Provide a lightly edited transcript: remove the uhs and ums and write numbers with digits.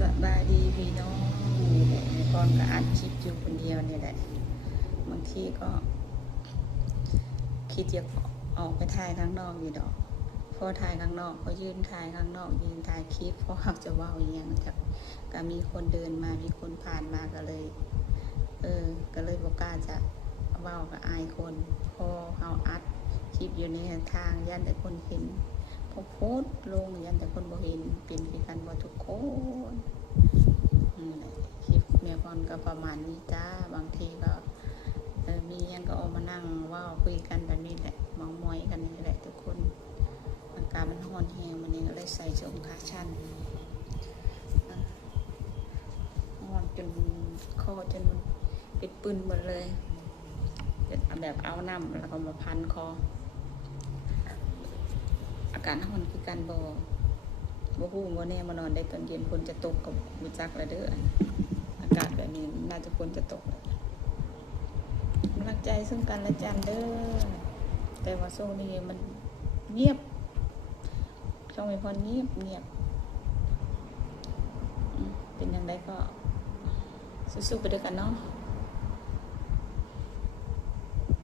สบายดีพี่น้องนี่แหละก่อนก็อัดคลิปอยู่คนเดียวนี่แหละบางทีก็คิดจะออกไปถ่ายข้างนอกอยู่ดอกพอถ่ายข้างนอกก็ยืนถ่ายข้างนอกยืนถ่ายคลิปเพราะเขาจะว่าอย่างเงี้ยจากก็มีคนเดินมามีคนผ่านมาก็เลยก็เลยบอกกล้าจะว่ากับอายคนพอเขาอัดคลิปอยู่ในทางยันแต่คนเห็นพอโพสลงยันแต่คนบ่เห็นเป็นคือกันบ่ทุกคนคลิปแม่พรก็ประมาณนี้จ้าบางทีก็มียังก็ออกมานั่งว่าคุยกันแบบนี้แหละมองมอยกันนี่แหละทุกคนอากาศมันร้อนแห้งวันนี้ก็เลยใส่ส้มขาชั่นร้อนจนคอจนมันเป็นปืนหมดเลยแบบเอาน้ำแล้วก็มาพันคออากาศร้อนคือกันบ่ฮู้ว่าแน่มานอนได้ตอนเย็นฝนจะตกกับรู้จักแล้วเด้ออากาศแบบนี้น่าจะฝนจะตกกำลังใจซึ่งกันและกันเด้อแต่ว่าช่วงนี้มันเงียบช่วงนี้พอเงียบเป็นยังไงก็สู้ๆไปด้วยกันเนาะ